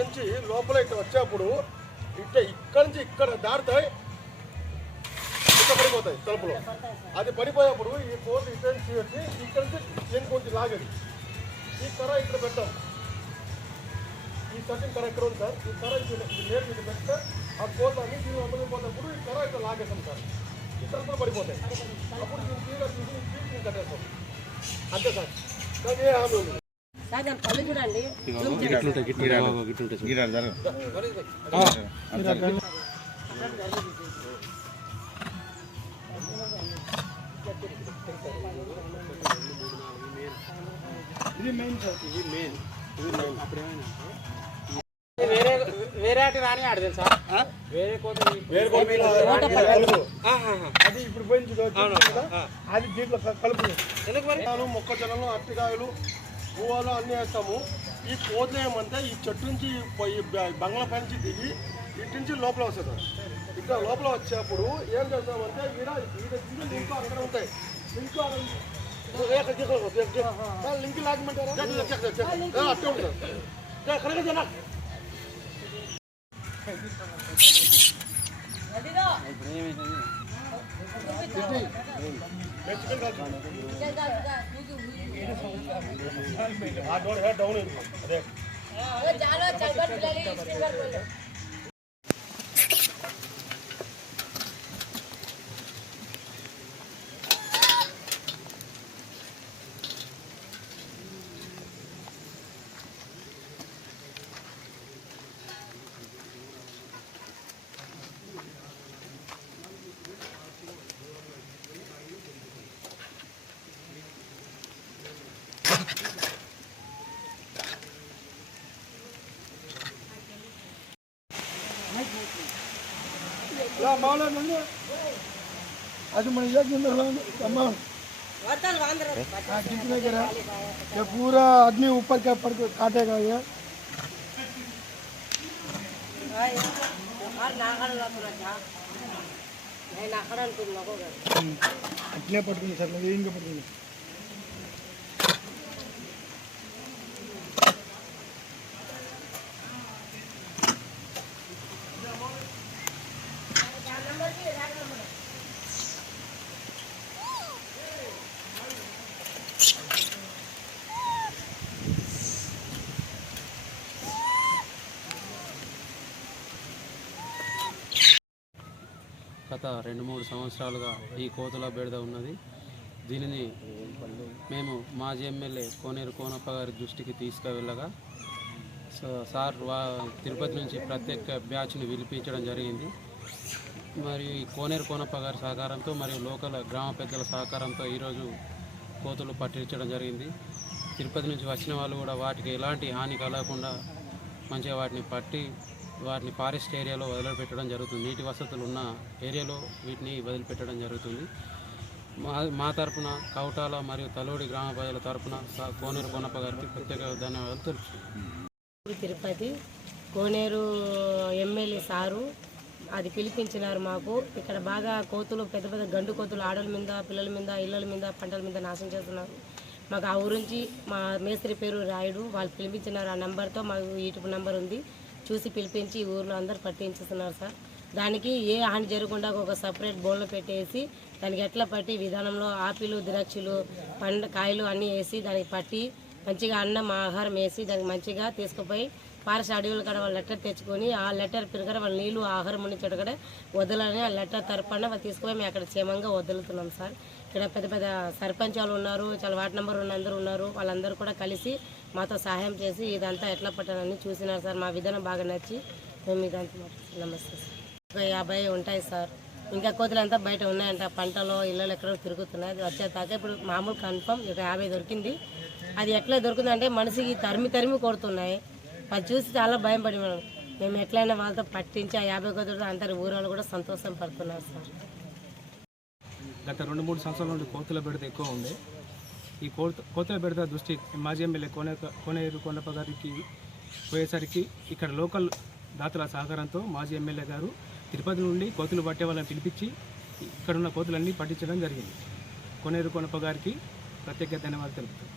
నుంచి లోపల ఇట్లా వచ్చేప్పుడు ఇట్ట ఇక్కడి నుంచి ఇక్కడ దాటుతాయి ఇక్కడ పడిపోతాయి తలుపులో. అది పడిపోయేప్పుడు ఈ కోత ఇక్కడి నుంచి వచ్చి ఇక్కడ నుంచి నేను కొంచెం లాగేది. ఈ కర్ర ఇక్కడ పెట్టాం. ఈ సర్టిన్ కర ఇక్కడ ఉంది సార్? ఈ కర ఇది ఇది నేరు ఇది పెడితే ఆ కోత అన్ని దీని అమ్మకపోయినప్పుడు ఈ కర్ర ఇక్కడ లాగేసాం సార్. ఇక్కడ కూడా పడిపోతాయి. అప్పుడు దీని తీగ తీసి ఈ కట్టేస్తాం. అంతే సార్. కానీ ఏ హామీ ఉంది? వేరే వేరే రాని ఆడు తెలుసా? వేరే కోత వేరు కోట కలుపు అది ఇప్పుడు పోయింది అది దీంట్లో కలుపు. ఎందుకు మరి? మొక్కజొన్నలు అరటికాయలు పువ్వులు అన్నీ వేస్తాము ఈ కోతులు ఏమంటే ఈ చెట్టు నుంచి బంగ్లా పై నుంచి దిగి ఇటు నుంచి లోపల వస్తుంది ఇక్కడ లోపల వచ్చేప్పుడు ఏం చేస్తామంటే ఈడ ఈడ కింద లింక్ అక్కడ ఉంటాయి లింక్ లింక్ లాగమంటారా అట్టే ఏ, కరెక్ట్గా తిన్నా. ఏ, చికెన్ కాల్చు. ఆ డోర్ హెడ్ డౌన్ ఉంది. అదే చాలు చల్పట్ పిల్లలు ఇష్టంగా అది మన కింద దగ్గర పూరా అద్మి ఊపర్ పడుకు కాటే కాదు అట్లే పట్టుకుంది సార్ ఇంకా పట్టుకుంది గత రెండు మూడు సంవత్సరాలుగా ఈ కోతుల బెడద ఉన్నది. దీనిని మేము మాజీ ఎమ్మెల్యే కోనేరు కోనప్ప గారి దృష్టికి తీసుకువెళ్ళగా సార్ వా తిరుపతి నుంచి ప్రత్యేక బ్యాచ్ని పిలిపించడం జరిగింది. మరియు ఈ కోనేరు కోనప్ప గారి సహకారంతో మరియు లోకల్ గ్రామ పెద్దల సహకారంతో ఈరోజు కోతులు పట్టించడం జరిగింది. తిరుపతి నుంచి వచ్చిన వాళ్ళు కూడా వాటికి ఎలాంటి హాని కలగకుండా మంచిగా వాటిని పట్టి వాటిని ఫారెస్ట్ ఏరియాలో వదిలిపెట్టడం జరుగుతుంది. నీటి వసతులు ఉన్న ఏరియాలో వీటిని వదిలిపెట్టడం జరుగుతుంది. మా మా తరపున కౌటాల మరియు తలోడి గ్రామ ప్రజల తరపున కోనేరు కొనప్ప గారికి ప్రత్యేక ధన్యవాదాలు తెలుసు తిరుపతి కోనేరు ఎమ్మెల్యే సారు అది పిలిపించినారు మాకు. ఇక్కడ బాగా కోతులు పెద్ద పెద్ద గండు కోతులు ఆడల మీద పిల్లల మీద ఇళ్ళల మీద పంటల మీద నాశనం చేస్తున్నారు. మాకు ఆ ఊరించి మా మేస్త్రి పేరు రాయుడు వాళ్ళు పిలిపించినారు. ఆ నెంబర్తో మాకు యూట్యూబ్ నెంబర్ ఉంది. చూసి పిలిపించి ఈ ఊర్లో అందరు పట్టించుతున్నారు సార్. దానికి ఏ హాని జరగకుండా ఒక సపరేట్ బోన్లో పెట్టేసి దానికి ఎట్లా పట్టి విధానంలో ఆపిలు ద్రాక్షలు పండ్ల కాయలు అన్నీ వేసి దానికి పట్టి మంచిగా అన్నం ఆహారం వేసి దానికి మంచిగా తీసుకుపోయి ఫారెస్ట్ అడవులు కాడ వాళ్ళు లెటర్ తెచ్చుకొని ఆ లెటర్ ప్రకారం వాళ్ళ నీళ్ళు ఆహారం ఉండి కూడా వదలని ఆ లెటర్ తరపున వాళ్ళు తీసుకుపోయి మేము అక్కడ క్షేమంగా వదులుతున్నాం సార్. ఇక్కడ పెద్ద పెద్ద సర్పంచ్ వాళ్ళు ఉన్నారు చాలా వార్డు నెంబర్ ఉన్న అందరూ ఉన్నారు. వాళ్ళందరూ కూడా కలిసి మాతో సహాయం చేసి ఇదంతా ఎట్లా పట్టాలని చూసినారు సార్. మా విధానం బాగా నచ్చి మేము ఇదంతా నమస్తే సార్. ఒక యాభై ఉంటాయి సార్. ఇంకా కోతులంతా బయట ఉన్నాయంట. పంటలో ఇళ్ళలో ఎక్కడో తిరుగుతున్నాయి. వచ్చేదాకా ఇప్పుడు మామూలు కన్ఫర్మ్ ఒక యాభై దొరికింది. అది ఎట్లా దొరుకుతుందంటే మనిషికి తరిమి తరిమి కొడుతున్నాయి. అది చూసి చాలా భయం పడి మనం మేము ఎట్లయినా వాళ్ళతో పట్టించి ఆ యాభై కోతులతో అందరి ఊరోళ్ళు కూడా సంతోషం పడుతున్నారు సార్. గత రెండు మూడు సంవత్సరాల నుండి కోతుల బెడత ఎక్కువ ఉంది. ఈ కోత కోతుల బెడత దృష్టి మాజీ ఎమ్మెల్యే కోనే కోనేరు కొండప్ప గారికి పోయేసరికి ఇక్కడ లోకల్ దాతల సహకారంతో మాజీ ఎమ్మెల్యే గారు తిరుపతి నుండి కోతులు పట్టే వాళ్ళని పిలిపించి ఇక్కడున్న కోతులన్నీ పట్టించడం జరిగింది. కోనేరు కొనప్ప గారికి ప్రత్యేక ధన్యవాదాలు తెలుపుతాం